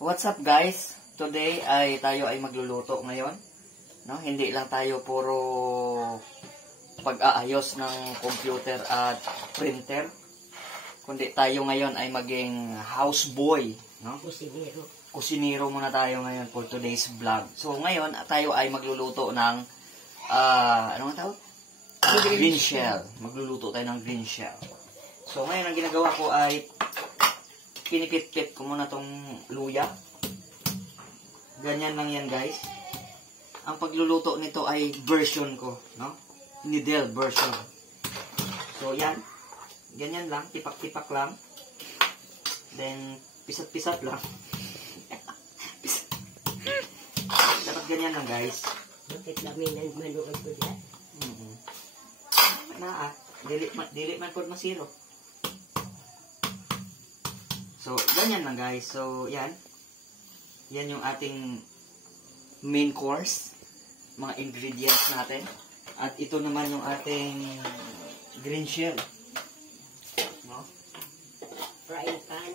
What's up guys? Today ay tayo ay magluluto ngayon. No, hindi lang tayo puro pag-aayos ng computer at printer. Kundi tayo ngayon ay maging houseboy, no? Kusinero. Kusinero muna tayo ngayon for today's vlog. So ngayon tayo ay magluluto ng ano nga tawag? Green shell. Magluluto tayo ng green shell. So ngayon ang ginagawa ko ay pinipit-pit ko muna tong luya. Ganyan lang yan guys. Ang pagluluto nito ay version ko, no? Needle version. So yan. Ganyan lang, tipak-tipak lang. Then pisat-pisat lang. Dapat ganyan lang guys. Bakit laminan manuod ko dyan? Dili man po masiro. So, ganyan lang guys. So, yan. Yan yung ating main course. Mga ingredients natin. At ito naman yung ating green shell. No? Frying pan.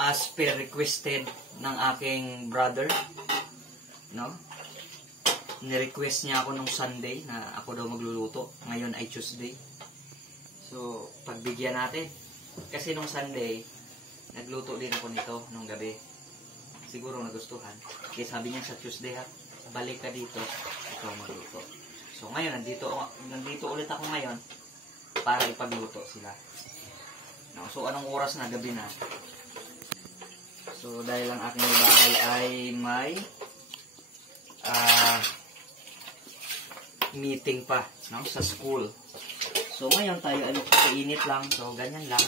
As per requested ng aking brother. No? Ni-request niya ako nung Sunday na ako daw magluluto. Ngayon ay Tuesday. So, pagbigyan natin. Kasi nung Sunday, nagluto din ako nito nung gabi. Siguro nagustuhan. Kaya sabi niya sa Tuesday ha, balik ka dito, ikaw magluto. So ngayon, nandito ulit ako ngayon para ipagluto sila. No, so anong oras na? Gabi na. So dahil ang aking bahay ay may meeting pa, no, sa school. So ngayon tayo kainit lang. So ganyan lang.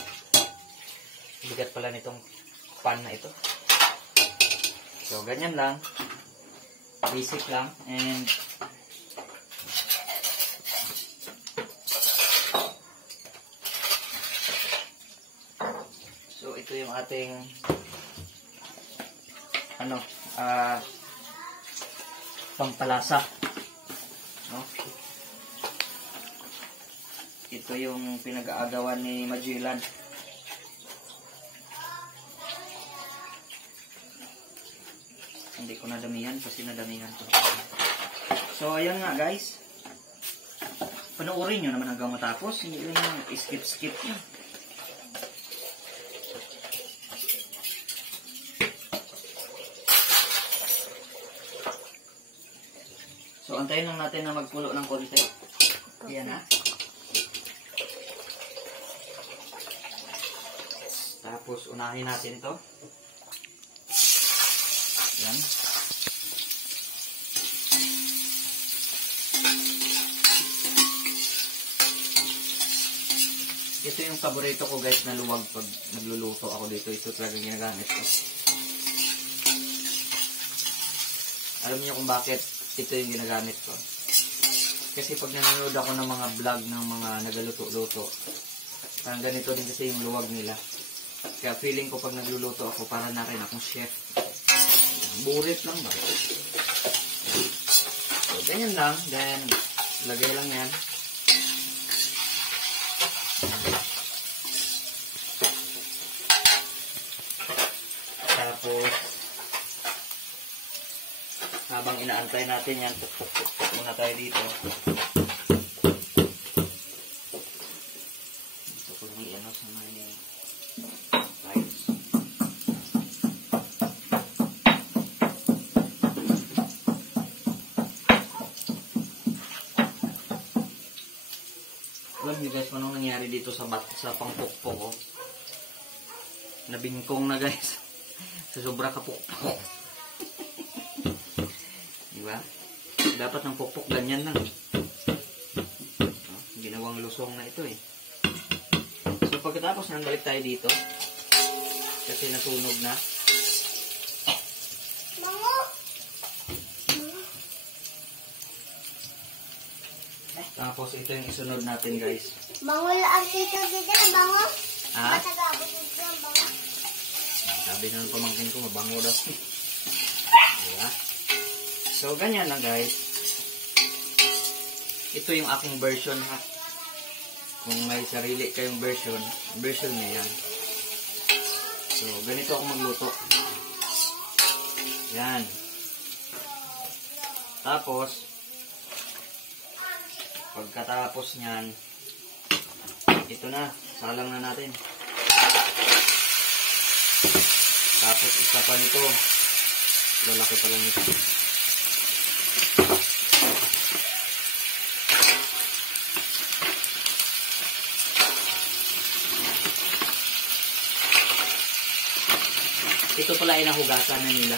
Bigat pala nitong pan na ito. So, ganyan lang. Basic lang. And, so, ito yung ating, pampalasa. No? Ito yung pinag-aagawan ni Magellan. Hindi ko nadamihan kasi nadamihan ko. So, ayan nga guys. Panoorin nyo naman hanggang matapos. Hindi lang yung skip-skip nyo. So, antayin lang natin na magkulo ng konti. Ayan ha. Tapos, unahin natin ito. Yan. Ito yung paborito ko guys na luwag pag nagluluto ako dito. Ito talaga ginagamit ko. Alam niyo kung bakit ito yung ginagamit ko. Kasi pag nanonood ako ng mga vlog ng mga nagaluto-luto, parang ganito din kasi yung luwag nila. Kaya feeling ko pag nagluluto ako, para na rin akong chef. Burit lang ba? So, ganyan lang. Then, lagay lang yan. Tapos, habang inaantay natin yan, puk-puk-puk muna tayo dito. Gusto ko lang i-ano sa mga rice. Alam niyo guys, anong nangyari dito sa pangpukpok ko? Nabingkong na guys. Sa sobra kapukpok. Diba? Dapat ng pukpok ganyan lang. Ginawang lusong na ito eh. So pagkatapos nang balik tayo dito. Kasi natunog na. Tapos ito yung isunod natin guys. Bango lang dito bango. Ha? Matagabot dito bango. Sabi na ng pamangkin ko, mabango daw. Diba? So ganyan lang guys. Ito yung aking version ha. Kung may sarili kayong version niya yan. So ganito ako magluto. Yan. Tapos, pagkatapos niyan, ito na, salang na natin. Tapos isa pa nito, lalaki pa lang ito. Ito pala ay nahugasan na nila.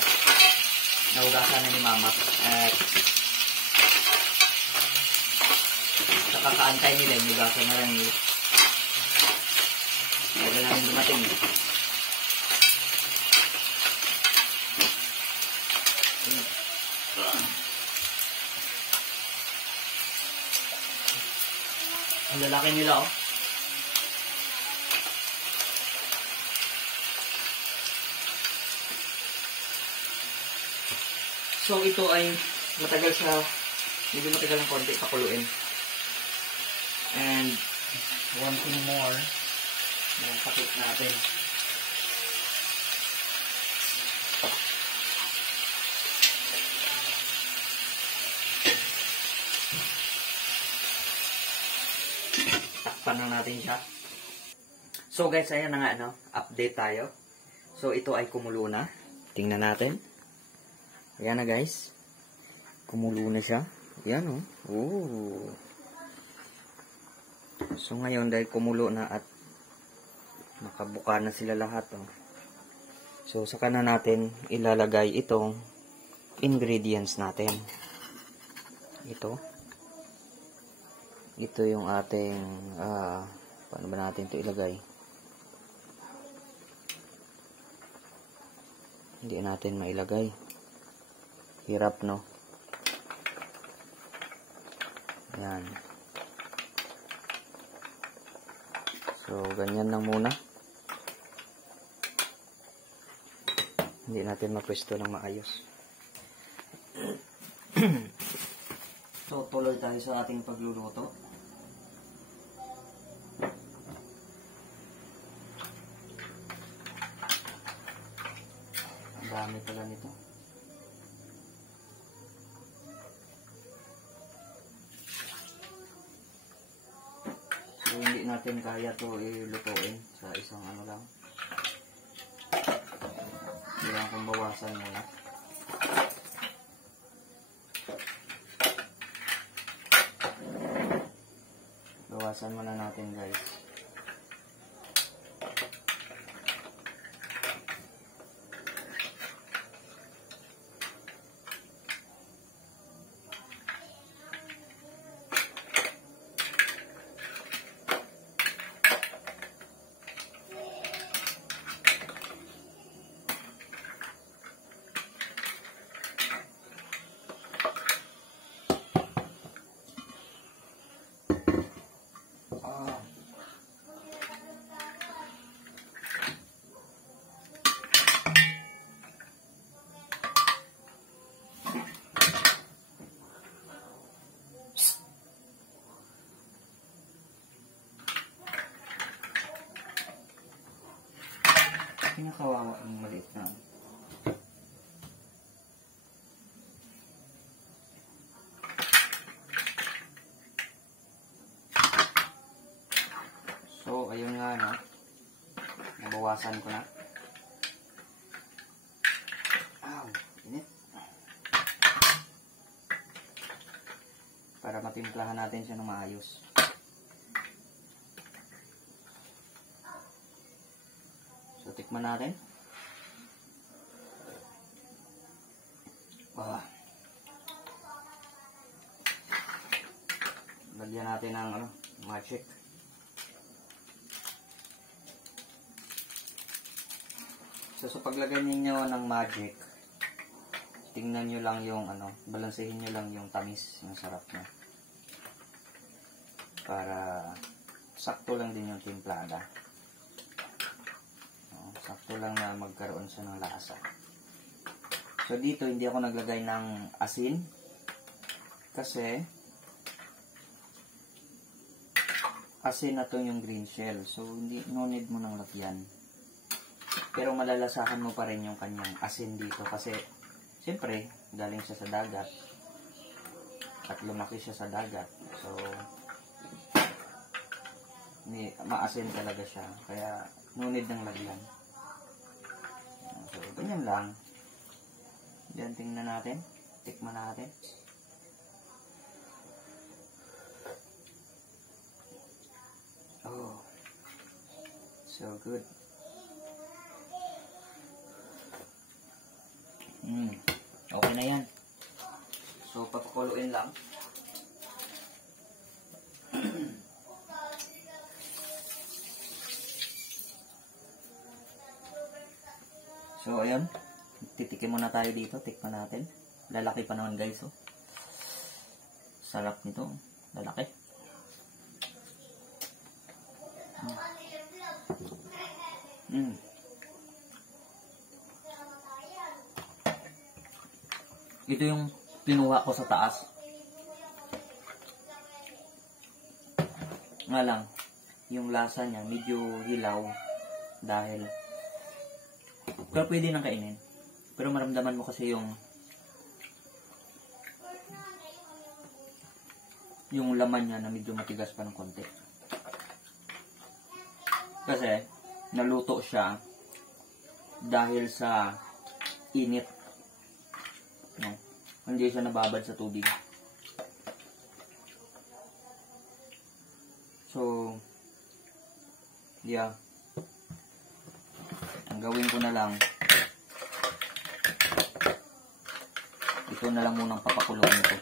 Nahugasan na ni Mama. At sa kakaantay nila, hugasan na lang nila. Wala namin dumating. Ang lalaki nila, oh. So, ito ay matagal sa, medyo matagal ng konti pakuluin. And, one thing more, na pakit natin. Takpan na natin siya. So guys, ayan na nga, update tayo. So, ito ay kumulo na. Tingnan natin. Ayan na guys. Kumulo na siya. Ayan oh. Oh. So ngayon dahil kumulo na at nakabuka na sila lahat oh. So saka na natin ilalagay itong ingredients natin. Ito. Ito yung ating paano ba natin ito ilagay? Hindi natin mailagay. Hirap, no? Yan. So, ganyan lang muna. Hindi natin mapwesto ng maayos. So, tuloy tayo sa ating pagluluto. Ang dami pala nito. So, hindi natin kaya ito ilutuin sa isang ano lang. Kailangan kong bawasan muna. Bawasan muna natin guys. Pinakawawa ang maliit na. So, ayun nga, no? Nabawasan ko na. Ow, init. Para matimplahan natin siya ng maayos. So, tikman natin. Lagyan natin ng magic. So, sa paglagay ninyo ng magic, tingnan nyo lang yung balansehin nyo lang yung tamis ng sarap niya. Para sakto lang din yung timplada. Sakto lang na magkaroon siya ng lasa. So dito hindi ako naglagay ng asin kasi asin na to yung green shell. So no need mo nang lagyan. Pero malalasahan mo pa rin yung kanyang asin dito kasi siyempre, galing siya sa dagat. At lumaki siya sa dagat. So, maasin talaga siya. Kaya, no need ng lagyan. So, ganyan lang. Yan, tingnan natin. Tikman natin. Oh. So good. Okay na yan. So, papakuluin lang. So, ayun. Titikim muna tayo dito. Tikman natin. Lalaki pa naman guys. Oh. Sarap nito. Lalaki. Ito yung pinuha ko sa taas. Nga lang, yung lasa niya medyo hilaw dahil pero pwede nang kainin. Pero maramdaman mo kasi yung laman niya na medyo matigas pa ng konti. Kasi naluto siya dahil sa init. No? Hindi siya nababad sa tubig. So, yeah. Ang gawin ko na lang, ito na lang munang papakuloyin ko.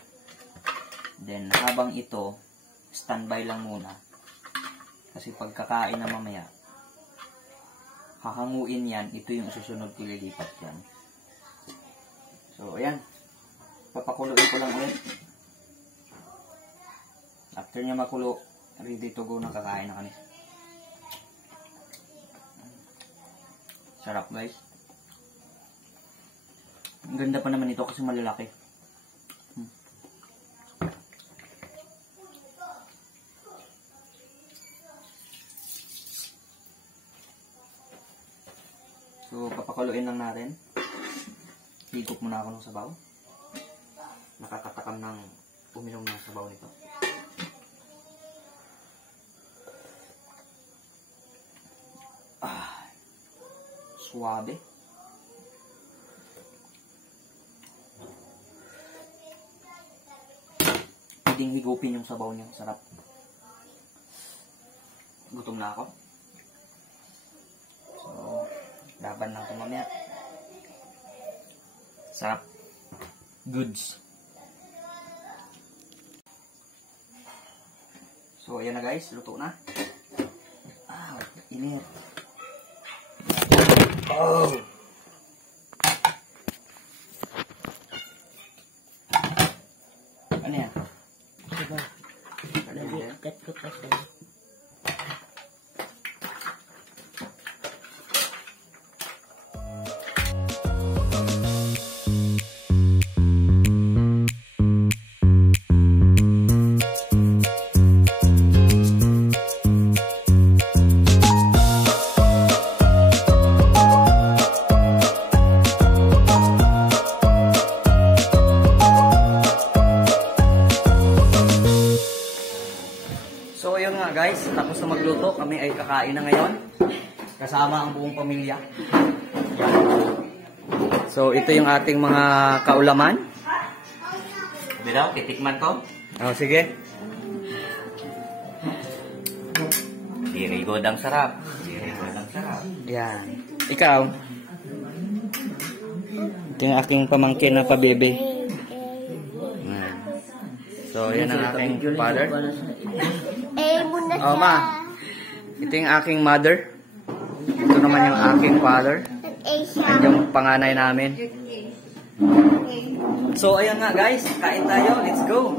Then, habang ito, standby lang muna. Kasi pagkakain na mamaya, hahanguin yan, ito yung susunod ko lilipat yan. So, ayan. Papakuloyin ko lang ulit. After niya makulo, ready to go na kakain na kami. Sarap guys. Ang ganda pa naman ito kasi malalaki. So, papakuloyin lang natin. Higop muna ako ng sabaw. Nakakatakam ng uminom ng sabaw nito. Suabe. Pwedeng higupin yung sabaw niya. Sarap. Gutom na ako. So, laban lang ito mamaya. Sarap. Goods. So, ayan na guys. Luto na. Init. Oh! Ano yan? Diba? Nag-ikat ko pa siya. So yun nga guys, tapos na magluto, kami ay kakain na ngayon. Kasama ang buong pamilya. So ito yung ating mga kaulaman. Sabi daw, titikman ko. Oh, sige. Very good ang sarap. Very good ang sarap. Yan. Ikaw? Ito yung aking pamangkin na pabebe. So yan ang aking father. Muna siya. Oh, ma. Ito yung aking mother. Ito naman yung aking father. Yan yung panganay namin. So, ayan nga guys. Kain tayo. Let's go.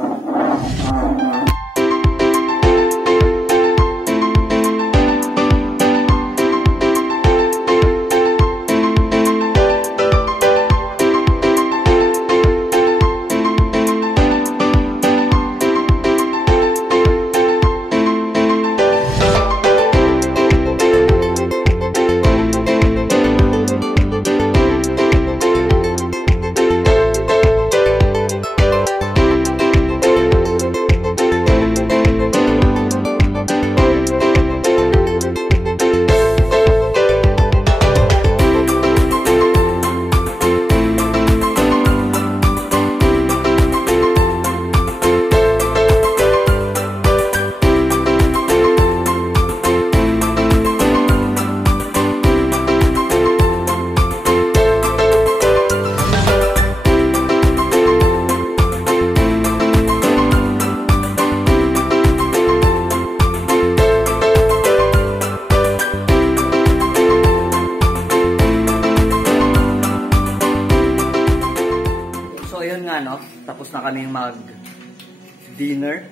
nga, no? Tapos na kaming mag-dinner.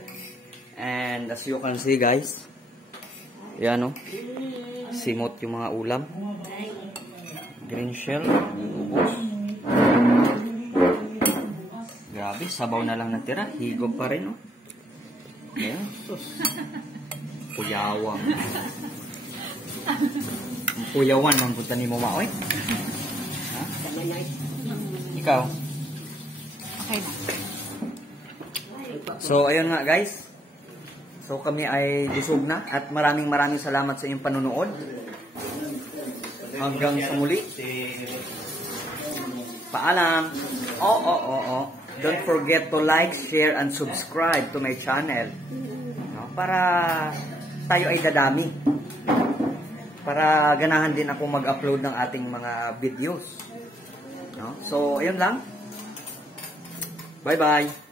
And as you can see, guys, yan, no? Simot yung mga ulam. Green shell. Ubos. Grabe, sabaw na lang natira. Higop pa rin, no? Ayan, sus. Puyawang. Puyawan, man punta ni mo maoy. Ha? Ikaw? Okay na. So, ayun nga guys. So, kami ay busog na. At maraming salamat sa inyong panunood. Hanggang sa muli. Paalam. Don't forget to like, share, and subscribe to my channel. No? Para tayo ay dadami. Para ganahan din ako mag-upload ng ating mga videos. No? So, ayun lang. Bye-bye.